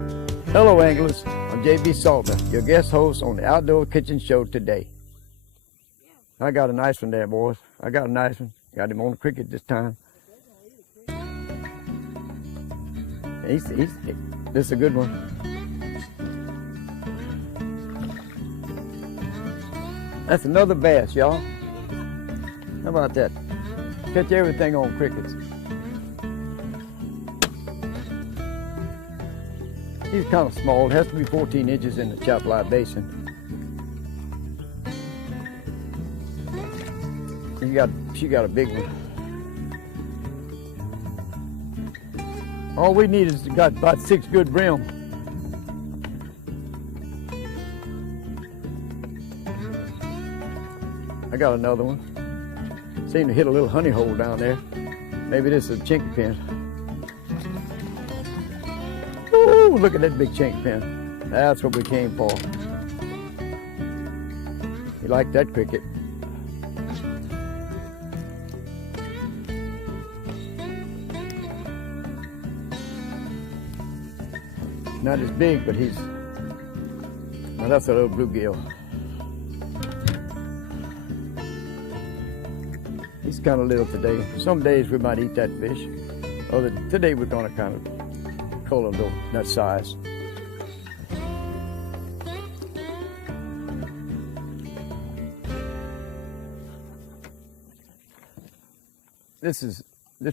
Hello anglers, I'm JB Salter, your guest host on the Outdoor Kitchen Show today. I got a nice one there, boys. I got a nice one. Got him on the cricket this time. This is a good one. That's another bass, y'all. How about that? Catch everything on crickets. He's kind of small. It has to be 14 inches in the Chapel Basin. She got a big one. All we need is got about 6 good brim. I got another one. Seemed to hit a little honey hole down there. Maybe this is a chinky pin. Ooh, look at that big chink pin. That's what we came for. You like that cricket? Not as big, but well, that's a little bluegill. He's kind of little today. Some days we might eat that fish. Today we're gonna kind of call a little that size. This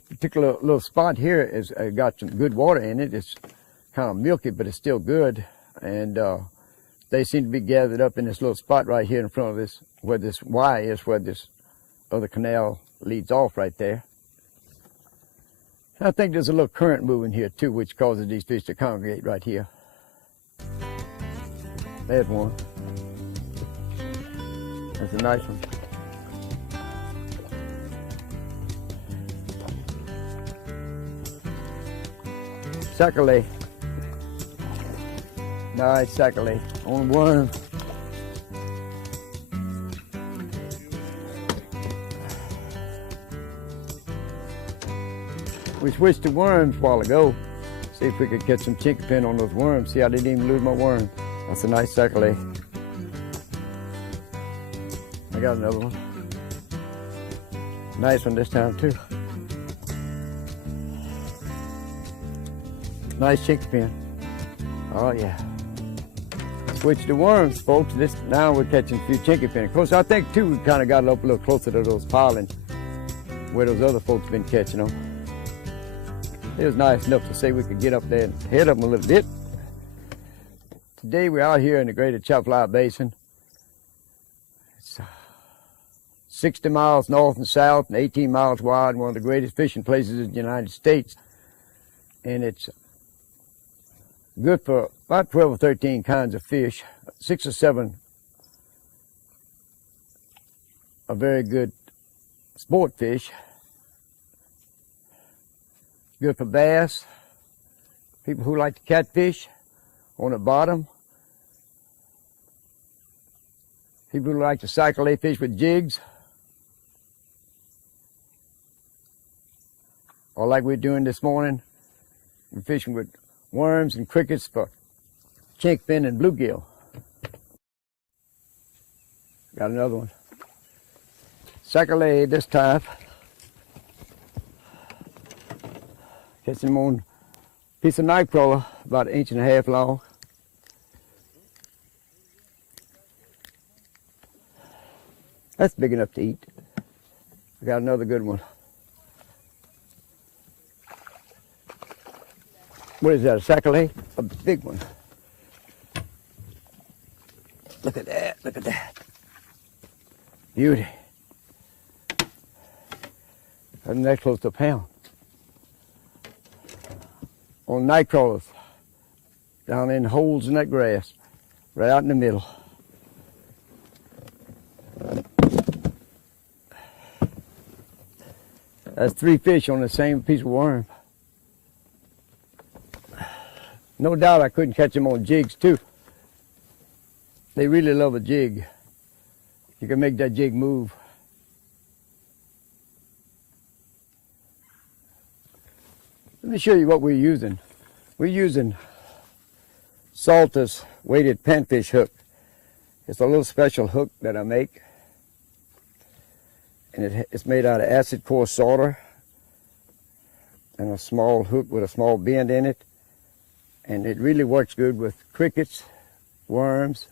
particular little spot here has got some good water in it. It's kind of milky, but it's still good. And they seem to be gathered up in this little spot right here in front of this, where this Y is, where this other canal leads off right there. I think there's a little current moving here too, which causes these fish to congregate right here. There's one. That's a nice one. Sac-a-lait. Nice sac-a-lait on worm. We switched to worms a while ago. See if we could catch some chinky pin on those worms. See, I didn't even lose my worm. That's a nice sac-a-lait. I got another one. Nice one this time too. Nice chinky pin. Oh yeah. Switch to worms, folks. Now we're catching a few chinky pin. Of course, I think too we kind of got up a little closer to those pilings where those other folks been catching them. It was nice enough to say we could get up there and head up them a little bit. Today we're out here in the greater Chapel Basin. It's 60 miles north and south and 18 miles wide, and one of the greatest fishing places in the United States. And it's good for about 12 or 13 kinds of fish. 6 or 7 are very good sport fish. Good for bass, people who like to catfish on the bottom, people who like to sac-a-lait fish with jigs, or like we're doing this morning, we're fishing with worms and crickets for chinkpin and bluegill. Got another one. Sac-a-lait this time. Catching them on a piece of night crawler, about 1.5 inches long. That's big enough to eat. I got another good one. What is that, a sac-a-lait? A big one. Look at that, look at that. Beauty. Isn't that close to a pound? On night crawlers, down in holes in that grass, right out in the middle. That's 3 fish on the same piece of worm. No doubt I couldn't catch them on jigs too. They really love a jig. You can make that jig move. Let me show you what we're using. We're using Salter's weighted panfish hook. It's a little special hook that I make, and it's made out of acid core solder and a small hook with a small bend in it, and it really works good with crickets, worms,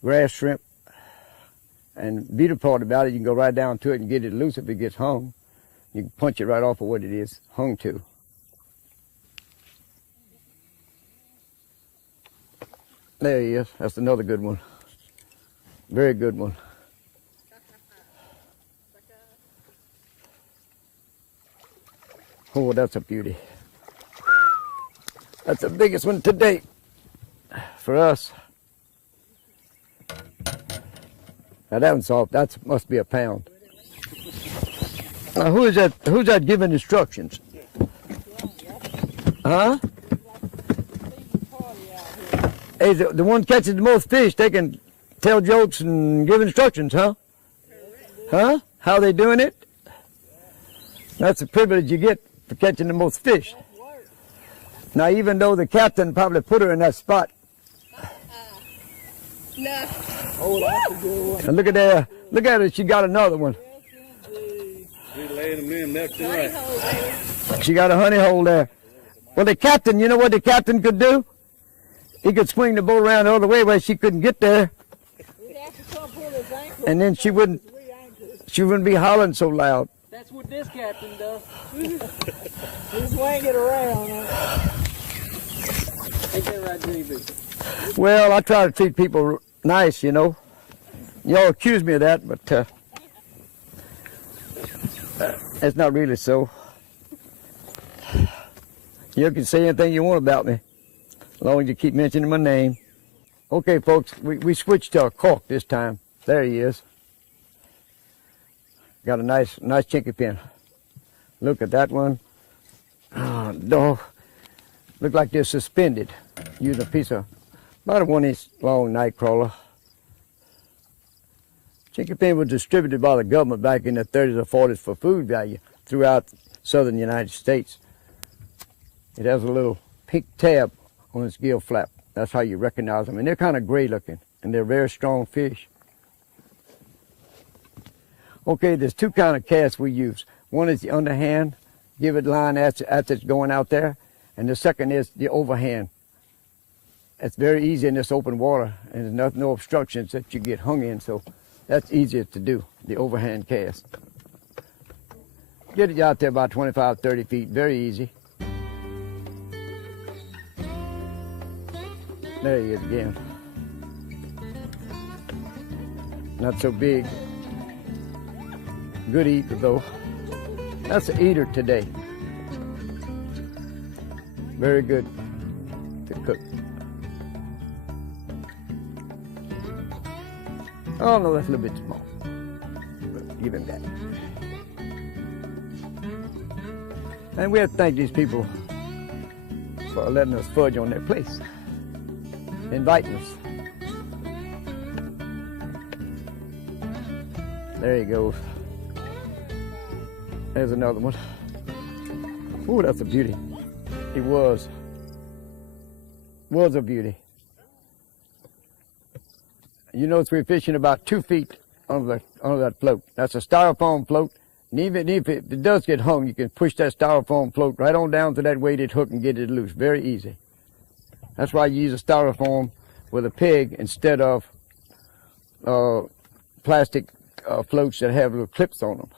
grass shrimp. And the beautiful part about it, you can go right down to it and get it loose if it gets hung. You can punch it right off of what it is hung to. There he is. That's another good one. Very good one. Oh, that's a beauty. That's the biggest one to date for us. Now that one's soft. That must be a pound. Now who's that giving instructions? Huh? Hey, the one catches the most fish, they can tell jokes and give instructions, huh? Huh? How they doing it? That's a privilege you get for catching the most fish. Now, even though the captain probably put her in that spot. No. Oh, that's a good one. And look at there. Look at her. She got another one. She's laying them in left and right. She got a honey hole there. Well, the captain, you know what the captain could do? He could swing the boat around the other way where she couldn't get there. And then she wouldn't be hollering so loud. That's what this captain does. He swing it around. Ain't that right, JB? Well, I try to treat people nice, you know. Y'all accuse me of that, but it's not really so. You can say anything you want about me, as long as you keep mentioning my name. Okay, folks, we switched to a cork this time. There he is. Got a nice chinky pin. Look at that one. Oh, no. Look like they're suspended. Using a piece of about a 1-inch long night crawler. Chinky pin was distributed by the government back in the 30s or 40s for food value throughout southern United States. It has a little pink tab on its gill flap. That's how you recognize them. And they're kind of gray looking, and they're very strong fish. Okay, there's two kind of casts we use. One is the underhand, give it line as it's going out there, and the second is the overhand. It's very easy in this open water, and there's no obstructions that you get hung in, so that's easier to do, the overhand cast. Get it out there about 25, 30 feet, very easy. There he is again. Not so big. Good eater though. That's an eater today. Very good to cook. Oh no, that's a little bit small. But give him that. And we have to thank these people for letting us fudge on their place, inviting us. There he goes. There's another one. Ooh, that's a beauty. He was a beauty. You notice we're fishing about 2 feet under that float. That's a styrofoam float. And even if it does get hung, you can push that styrofoam float right on down to that weighted hook and get it loose. Very easy. That's why you use a styrofoam with a peg instead of plastic floats that have little clips on them.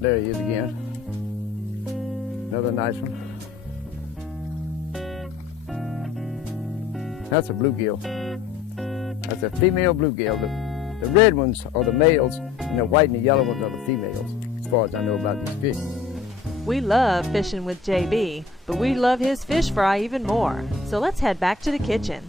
There he is again. Another nice one. That's a bluegill. That's a female bluegill. The red ones are the males, and the white and the yellow ones are the females, as far as I know about this fish. We love fishing with JB, but we love his fish fry even more. So let's head back to the kitchen.